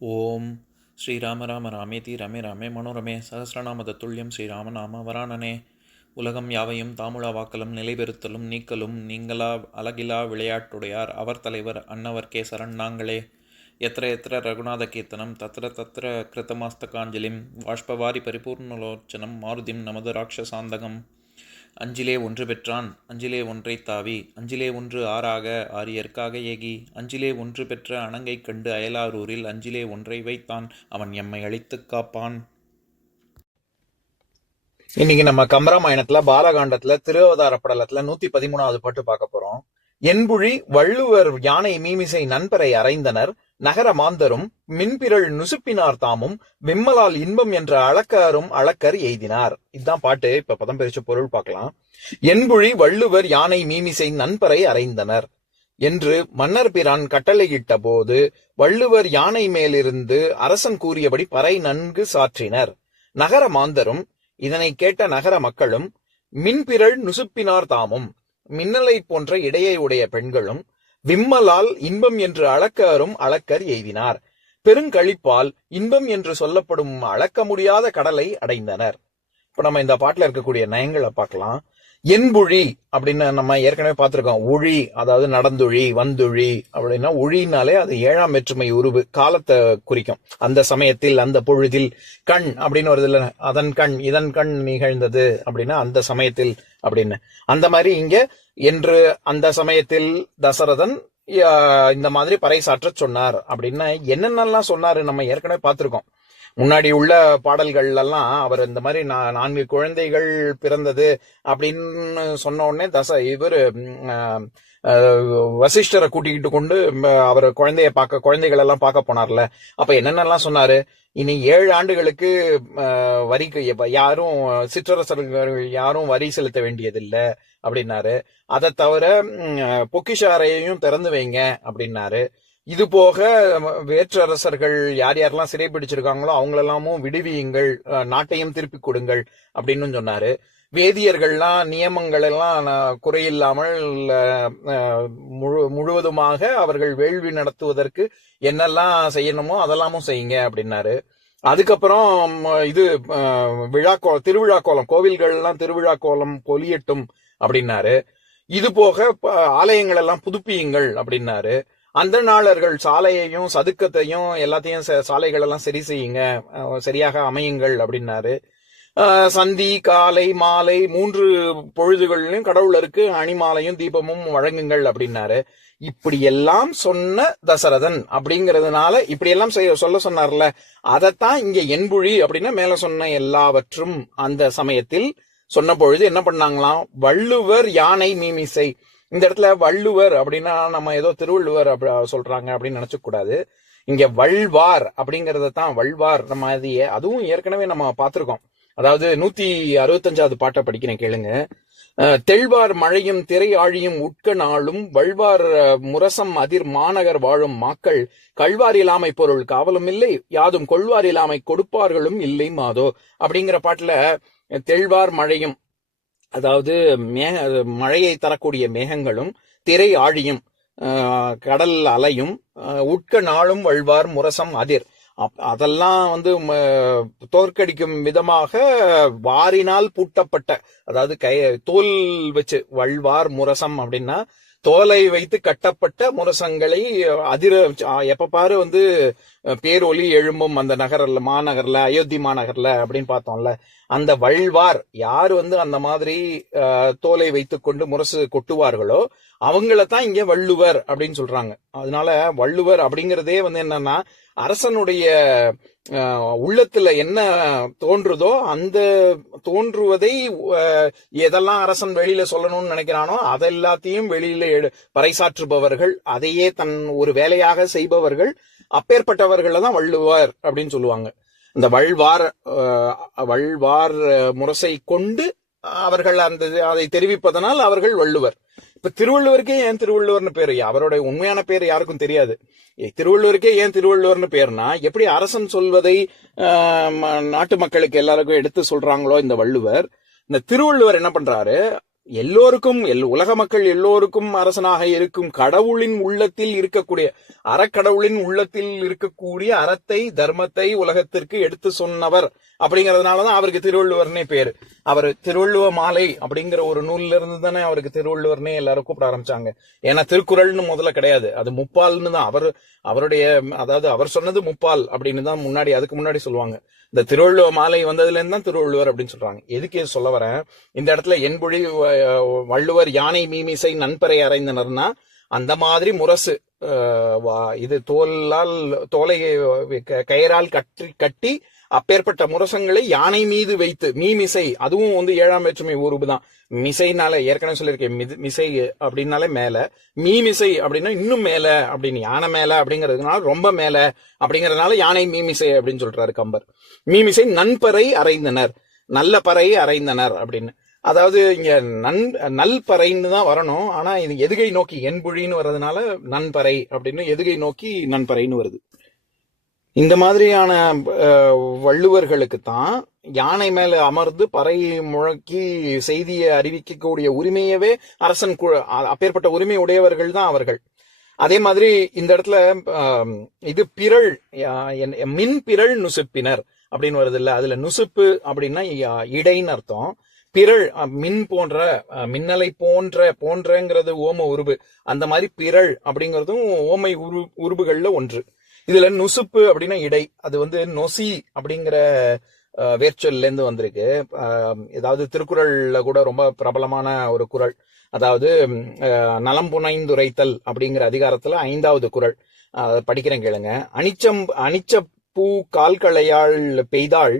ஓம் ஸ்ரீராம ராம ராமேதி ரமே ராமே மனோரமே சகசிரநாம தத்துல்யம் ஸ்ரீராம நாம வராணனே. உலகம் யாவையும் தாமுழா வாக்கலும் நிலைபெறுத்தலும் நீக்கலும் நீங்களா அழகிலா விளையாட்டுடையார் அவர் தலைவர் அன்னவர் கேசரன் நாங்களே. எத்திர எத்திர ரகுநாத கீர்த்தனம் தத்திர தத்திர கிருத்தமாஸ்தகாஞ்சலிம் வாஷ்பவாரி பரிபூர்ணலோச்சனம் மாருதிம் நமது ராட்சசாந்தகம். அஞ்சிலே ஒன்று பெற்றான் அஞ்சிலே ஒன்றை தாவி அஞ்சிலே ஒன்று ஆறாக ஆரியர்க்காக ஏகி அஞ்சிலே ஒன்று பெற்ற அணங்கை கண்டு அயலாரூரில் அஞ்சிலே ஒன்றை வைத்தான் அவன் எம்மை அழித்துக் காப்பான். இன்னைக்கு நம்ம கம்பராமாயணத்துல பாலகாண்டத்துல திருவதார படலத்துல 113வது பாட்டு பார்க்க போறோம். என்புழி வள்ளுவர் யானை மீமிசை நண்பரை அறைந்தனர் நகர மாந்தரும் மின்பிரள் நுசுப்பினார் தாமும் விம்மலால் இன்பம் என்ற அளக்கரும் அளக்கர் எய்தினார். இதுதான் பாட்டு. இப்ப பதம் பிரிச்சு பொருள் பார்க்கலாம். என்புழி வள்ளுவர் யானை மீமிசை நண்பரை அறைந்தனர் என்று மன்னர் பிரான் கட்டளையிட்ட போது வள்ளுவர் யானை மேலிருந்து அரசன் கூறியபடி பறை நன்கு சாற்றினர். நகர மாந்தரும் இதனை கேட்ட நகர மக்களும் மின்பிரள் நுசுப்பினார் தாமும் மின்னலை போன்ற இடையை உடைய பெண்களும் விம்மலால் இன்பம் என்று அளக்கரும் அளக்கர் எய்தினார். பெருங்களிப்பால் இன்பம் என்று சொல்லப்படும் அளக்க முடியாத கடலை அடைந்தனர். இப்ப நம்ம இந்த பாட்டுல இருக்கக்கூடிய நயங்களை பார்க்கலாம். என்புழி அப்படின்னு நம்ம ஏற்கனவே பார்த்திருக்கோம். உழி அதாவது நடந்துழி வந்துழி அப்படின்னா உழினாலே அது 7ஆம் வேற்றுமை உருவு காலத்தை குறிக்கும். அந்த சமயத்தில் அந்த பொழுதில் கண் அப்படின்னு வருது இல்ல, அதன் கண் இதன் கண் நிகழ்ந்தது அப்படின்னா அந்த சமயத்தில் அப்படின்னு. அந்த மாதிரி இங்க என்று அந்த சமயத்தில் தசரதன் இந்த மாதிரி பறைசாற்ற சொன்னார் அப்படின்னா என்னென்னலாம் சொன்னாரு நம்ம ஏற்கனவே பார்த்திருக்கோம். முன்னாடி உள்ள பாடல்கள் எல்லாம் அவர் இந்த மாதிரி 4 குழந்தைகள் பிறந்தது அப்படின்னு சொன்ன உடனே இவரு வசிஷ்டரை கூட்டிக்கிட்டு கொண்டு அவர் குழந்தைகள் எல்லாம் பார்க்க போனார்ல. அப்ப என்னென்னலாம் சொன்னாரு? இனி 7 ஆண்டுகளுக்கு வரிக்கு யாரும் சிற்றரசர்கள் யாரும் வரி செலுத்த வேண்டியதில்லை அப்படின்னாரு. அதை தவிர பொக்கிஷ அறையையும் திறந்து வைங்க அப்படின்னாரு. இது போக வேற்றரசர்கள் யார் யாரெல்லாம் சிறை பிடிச்சிருக்காங்களோ அவங்களெல்லாமும் விடுவியுங்கள், நாட்டையும் திருப்பி கொடுங்கள் அப்படின்னு சொன்னாரு. வேதியர்கள்லாம் நியமங்கள் எல்லாம் குறையில்லாமல் முழுவதுமாக அவர்கள் வேள்வி நடத்துவதற்கு என்னெல்லாம் செய்யணுமோ அதெல்லாமும் செய்யுங்க அப்படின்னாரு. அதுக்கப்புறம் இது திருவிழா கோலம், கோவில்கள் எல்லாம் திருவிழா கோலம் பொலியட்டும் அப்படின்னாரு. இது போக ஆலயங்கள் எல்லாம் புதுப்பியுங்கள் அப்படின்னாரு. அந்த நாளர்கள் சாலையையும் சதுக்கத்தையும் எல்லாத்தையும் சாலைகள் எல்லாம் சரி செய்யுங்க, சரியாக அமையுங்கள் அப்படின்னாரு. சந்தி காலை மாலை 3 பொழுதுகளிலும் கடவுளருக்கு அணிமாலையும் தீபமும் வழங்குங்கள் அப்படின்னாரு. இப்படி எல்லாம் சொன்ன தசரதன் அப்படிங்கறதுனால இப்படி எல்லாம் சொல்ல சொன்னார்ல, அதைத்தான் இங்க என்புழி அப்படின்னா மேல சொன்ன எல்லாவற்றும் அந்த சமயத்தில் சொன்ன பொழுது என்ன பண்ணாங்களாம்? வள்ளுவர் யானை மீமிசை. இந்த இடத்துல வள்ளுவர் அப்படின்னா நம்ம ஏதோ திருவள்ளுவர் சொல்றாங்க அப்படின்னு நினைச்ச கூடாது. இங்க வள்வார் அப்படிங்கறத தான் வள்வார் நம்ம அதுவும் ஏற்கனவே நம்ம பார்த்திருக்கோம். அதாவது 165வது பாட்டை படிக்கிறேன் கேளுங்க. தெள்வார் மழையும் திரை ஆழியும் உட்க நாளும் வள்வார் முரசம் அதிர் மாநகர் வாழும் மாக்கள் கள்வார் இல்லாமை பொருள் காவலும் இல்லை யாதும் கொள்வார் இல்லாமை கொடுப்பார்களும் இல்லை மாதோ அப்படிங்கிற பாட்டுல தெள்வார் மழையும் அதாவது மழையை தரக்கூடிய மேகங்களும் திரை ஆழியும் கடல் அலையும் உட்க நாளும் வள்வார் முரசம் அதிர் அதெல்லாம் தோற்கடிக்கும் விதமாக வாரினால் பூட்டப்பட்ட, அதாவது தோல் வச்சு வள்வார் முரசம் அப்படின்னா தோலை வைத்து கட்டப்பட்ட முரசங்களை அதிர எப்ப பாரு பேரொலி எழும்பும் அந்த நகர்ல மாநகர்ல அயோத்தி மாநகர்ல அப்படின்னு பார்த்தோம்ல. அந்த வள்வார் யாரு அந்த மாதிரி தோலை வைத்துக் கொண்டு முரசு கொட்டுவார்களோ அவங்களத்தான் இங்க வள்ளுவர் அப்படின்னு சொல்றாங்க. அதனால வள்ளுவர் அப்படிங்கறதே என்னன்னா அரசனுடைய உள்ளத்துல என்ன தோன்றுதோ அந்த தோன்றுவதை எதெல்லாம் அரசன் வெளியில சொல்லணும்னு நினைக்கிறானோ அதெல்லாத்தையும் வெளியில பறைசாற்றுபவர்கள், அதையே தன் ஒரு வேலையாக செய்பவர்கள், அப்பேற்பட்டவர்கள் தான் வள்ளுவர் அப்படின்னு சொல்லுவாங்க. இந்த வள்வார் முரசை கொண்டு அவர்கள் அதை தெரிவிப்பதனால் அவர்கள் வள்ளுவர். இப்ப திருவள்ளுவருக்கே ஏன் திருவள்ளுவர்னு பேரு? அவருடைய உண்மையான பேர் யாருக்கும் தெரியாது. திருவள்ளுவருக்கே ஏன் திருவள்ளுவர்னு பேர்னா எப்படி அரசன் சொல்வதை நாட்டு மக்களுக்கு எல்லாருக்கும் எடுத்து சொல்றாங்களோ இந்த வள்ளுவர், இந்த திருவள்ளுவர் என்ன பண்றாரு? எல்லோருக்கும் உலக மக்கள் எல்லோருக்கும் அரசனாக இருக்கும் கடவுளின் உள்ளத்தில் இருக்கக்கூடிய அறக்கடவுளின் உள்ளத்தில் இருக்கக்கூடிய அறத்தை தர்மத்தை உலகத்திற்கு எடுத்து சொன்னவர் அப்படிங்கறதுனாலதான் அவருக்கு திருவள்ளுவர்னே பேரு. அவர் திருவள்ளுவ மாலை அப்படிங்கிற ஒரு நூல்ல இருந்து தானே அவருக்கு திருவள்ளுவர்னே எல்லாரும் கூப்பிட ஆரம்பிச்சாங்க. ஏன்னா திருக்குறள்னு முதல்ல கிடையாது, அது முப்பால்னு தான் அவருடைய அதாவது அவர் சொன்னது முப்பால் அப்படின்னு தான் அதுக்கு முன்னாடி சொல்லுவாங்க. இந்த திருவள்ளுவ மாலை வந்ததுல இருந்து தான் திருவள்ளுவர் அப்படின்னு சொல்றாங்க. எதுக்கு சொல்ல வரேன், இந்த இடத்துல என்பொழி வள்ளுவர் யானை மீமிசை நண்பரை அறைந்தனர்னா அந்த மாதிரி முரசு இது தோலை கயிறால் கட்டி அப்பேற்பட்ட முரசங்களை யானை மீது வைத்து மீமிசை, அதுவும் வந்து 7ஆம் வேற்றுமை உருபு தான். மிசைனால ஏற்கனவே சொல்லியிருக்கேன், மிசை அப்படின்னாலே மேல, மீமிசை அப்படின்னா இன்னும் மேல அப்படின்னு, யானை மேல அப்படிங்கிறதுனால ரொம்ப மேல அப்படிங்கறதுனால யானை மீமிசை அப்படின்னு சொல்றாரு கம்பர். மீமிசை நண்பரை அறைந்தனர், நல்ல பறை அறைந்தனர் அப்படின்னு. அதாவது இங்க நல்பறைன்னு தான் வரணும், ஆனா இது எதுகை நோக்கி என்புழின்னு வர்றதுனால நண்பறை அப்படின்னு எதுகை நோக்கி நண்பறைன்னு வருது. இந்த மாதிரியான வள்ளுவர்களுக்கு தான் யானை மேல அமர்ந்து பறை முழக்கி செய்தியை அறிவிக்கக்கூடிய உரிமையவே அரசன் அப்பேற்பட்ட உரிமை உடையவர்கள் தான் அவர்கள். அதே மாதிரி இந்த இடத்துல இது பிறள் மின் பிறள் நுசுப்பினர் அப்படின்னு வருது இல்ல, அதுல நுசுப்பு அப்படின்னா இடைன்னு அர்த்தம். பிறள் மின் போன்ற, மின்னலை போன்றங்கிறது ஓம உருபு, அந்த மாதிரி பிறள் அப்படிங்கறதும் ஓமை உருபுகள்ல ஒன்று. இதுல நுசுப்பு அப்படின்னா இடை, அது வந்து நொசி அப்படிங்கிற வேர்ச்சொல்ல இருந்து வந்திருக்கு. ஏதாவது திருக்குறள்ல கூட ரொம்ப பிரபலமான ஒரு குறள், அதாவது நலம் புனைந்துரைத்தல் அப்படிங்கிற அதிகாரத்துல 5வது குறள் படிக்கிறேன் கேளுங்க. அனிச்ச பூ கால்களையாள் பெய்தாள்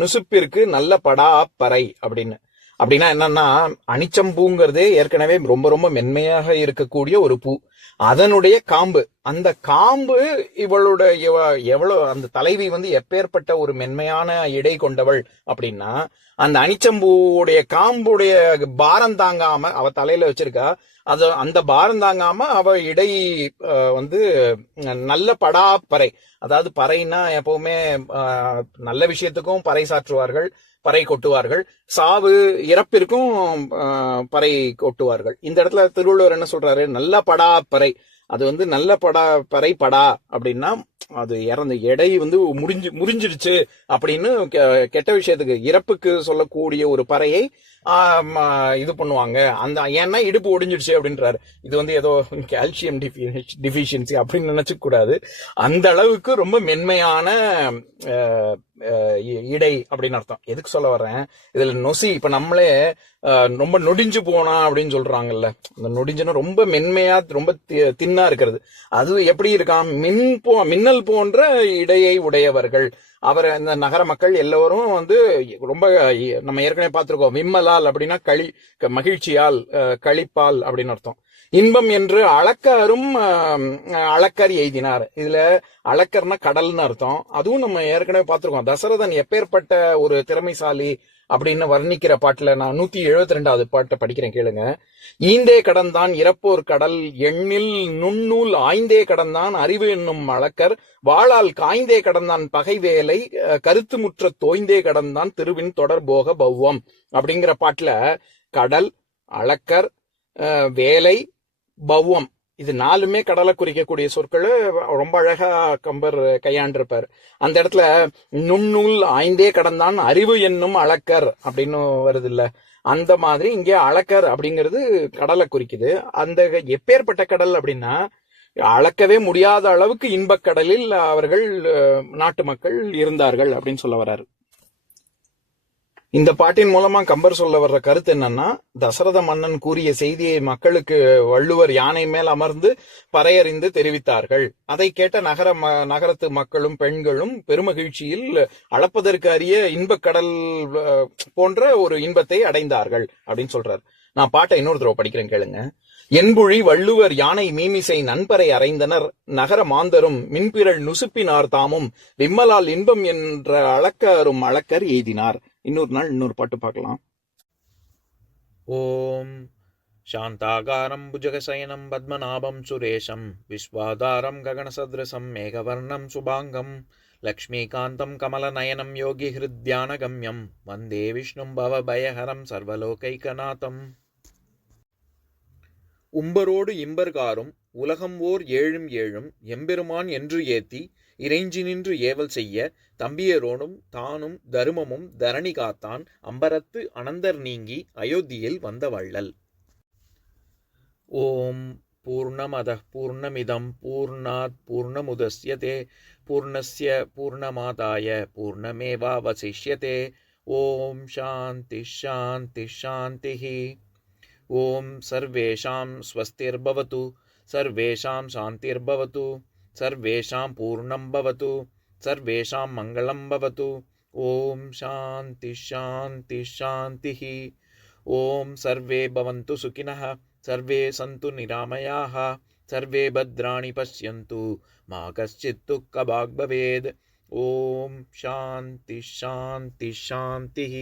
நுசுப்பிற்கு நல்ல படா பறை அப்படின்னு. அப்படின்னா என்னன்னா, அனிச்சம்பூங்கிறதே ஏற்கனவே ரொம்ப ரொம்ப மென்மையாக இருக்கக்கூடிய ஒரு பூ, அதனுடைய காம்பு, அந்த காம்பு எவ்வளவு அந்த தலைவி வந்து எப்பேற்பட்ட ஒரு மென்மையான இடை கொண்டவள் அப்படின்னா, அந்த அனிச்சம்பூடைய காம்புடைய பாரம் தாங்காம அவ தலையில வச்சிருக்கா, அந்த பாரம் தாங்காம அவ இடை வந்து நல்ல படாப்பறை, அதாவது பறைன்னா எப்பவுமே நல்ல விஷயத்துக்கும் பறை சாற்றுவார்கள், பறை கொட்டுவார்கள், சாவு இறப்பிற்கும் பறை கொட்டுவார்கள். இந்த இடத்துல திருவள்ளுவர் என்ன சொல்றாரு, நல்ல படாப்பறை, அது வந்து நல்ல பறை படா அப்படின்னா அது இறந்து எடை வந்து முறிஞ்சிடுச்சு அப்படின்னு கெட்ட விஷயத்துக்கு இறப்புக்கு சொல்லக்கூடிய ஒரு பறையை இது பண்ணுவாங்க. அந்த ஏன்னா இடுப்பு ஒடிஞ்சிடுச்சு அப்படின்றாரு. இது வந்து ஏதோ கால்சியம் டிஃபிஷியன்சி அப்படின்னு நினைச்சு கூடாது. அந்த அளவுக்கு ரொம்ப மென்மையான இடை அப்படின்னு அர்த்தம். எதுக்கு சொல்ல வர்றேன், இதுல நொசி, இப்ப நம்மளே ரொம்ப நொடிஞ்சு போனா அப்படின்னு சொல்றாங்கல்ல, இந்த நொடிஞ்சுன்னா ரொம்ப மென்மையா ரொம்ப தின்னா இருக்கிறது, அது எப்படி இருக்கான், மின்னல் போன்ற இடையை உடையவர்கள் அவர். இந்த நகர மக்கள் எல்லோரும் வந்து ரொம்ப, நம்ம ஏற்கனவே பார்த்திருக்கோம், விம்மலால் அப்படின்னா மகிழ்ச்சியால், களிப்பால் அப்படின்னு அர்த்தம். இன்பம் என்று அளக்கரும் அளக்கர் எய்தினார், இதுல அளக்கர்னா கடல்னு அர்த்தம். அதுவும் நம்ம ஏற்கனவே பார்த்திருக்கோம். தசரதன் எப்பேற்பட்ட ஒரு திறமைசாலி அப்படின்னு வர்ணிக்கிற பாட்டுல நான் 172வது பாட்டை படிக்கிறேன் கேளுங்க. ஈந்தே கடந்தான் இறப்போர் கடல் எண்ணில் நுண்ணூல் ஆய்ந்தே கடந்தான் அறிவு என்னும் அளக்கர் வாளால் காய்ந்தே கடந்தான் பகை வேலை கருத்து முற்ற தோய்ந்தே கடந்தான் திருவின் தொடர் போக பௌவம் அப்படிங்கிற பாட்டுல கடல், அளக்கர், வேலை, பௌவம், இது 4மே கடலை குறிக்கக்கூடிய சொற்கள் ரொம்ப அழகா கம்பர் கையாண்டிருப்பார். அந்த இடத்துல நுண்ணூல் ஆய்ந்தே கடந்தான் அறிவு என்னும் அளக்கர் அப்படின்னு வருது இல்ல, அந்த மாதிரி இங்கே அளக்கர் அப்படிங்கிறது கடலை குறிக்குது. அந்த எப்பேற்பட்ட கடல் அப்படின்னா, அளக்கவே முடியாத அளவுக்கு இன்பக்கடலில் அவர்கள் நாட்டு மக்கள் இருந்தார்கள் அப்படின்னு சொல்ல வர்றாரு. இந்த பாட்டின் மூலமா கம்பர் சொல்ல வர்ற கருத்து என்னன்னா, தசரத மன்னன் கூறிய செய்தியை மக்களுக்கு வள்ளுவர் யானை மேல் அமர்ந்து பறையறிந்து தெரிவித்தார்கள். அதை கேட்ட நகரத்து மக்களும் பெண்களும் பெருமகிழ்ச்சியில் அளப்பதற்கு அரிய இன்பக்கடல் போன்ற ஒரு இன்பத்தை அடைந்தார்கள் அப்படின்னு சொல்றாரு. நான் பாட்டை இன்னொரு தடவை படிக்கிறேன் கேளுங்க. என்புழி வள்ளுவர் யானை மீமிசை நண்பரை அறைந்தனர் நகர மாந்தரும் மின்பிரள் நுசுப்பினார் தாமும் விம்மலால் இன்பம் என்ற அளக்கரும் அளக்கர் எய்தினார். இன்னொரு நாள் இன்னொரு பாட்டு பார்க்கலாம். ஓம் சாந்தாகாரம் புஜகசயனம் பத்மநாபம் சுரேஷம் விஸ்வாதாரம் ககனசத்ரசம் மேகவர்ணம் சுபாங்கம் லக்ஷ்மீகாந்தம் கமலநயனம் யோகி ஹிருத்யானகம்யம் வந்தே விஷ்ணும் பவபயஹரம் சர்வலோகைகநாதம். உம்பரோடு இம்பர்காரும் உலகம் ஓர் ஏழும் ஏழும் எம்பெருமான் என்று ஏத்தி இறைஞ்சி நின்று ஏவல் செய்ய தம்பியரோடும் தானும் தருமமும் தரணி காத்தான் அம்பரத்து அனந்தர் நீங்கி அயோத்தியில் வந்த வள்ளல். ஓம் பூர்ணமதః பூர்ணமிதம் பூர்ணாத் பூர்ணமுதஸ்யதே பூர்ணஸ்ய பூர்ணமாதாய பூர்ணமேவாவசிஷ்யதே. ஓம் சாந்தி சாந்தி சாந்திः. ஓம் சர்வேஷாம் ஸ்வஸ்திர்பவது சர்வேஷாம் சாந்திர்பவது சர்வேஷாம் பூர்ணம் பவது சர்வேஷாம் மங்களம் பவது. ஓம் சாந்தி சாந்தி சாந்திः. ஓம் சர்வே பவந்து சுகினः சர்வே சந்து நிராமயாः சர்வே பத்ராணி பஷ்யந்து மா கஷ்சித் துக்கபாக் பவேத். ஓம் சாந்தி சாந்தி சாந்திः.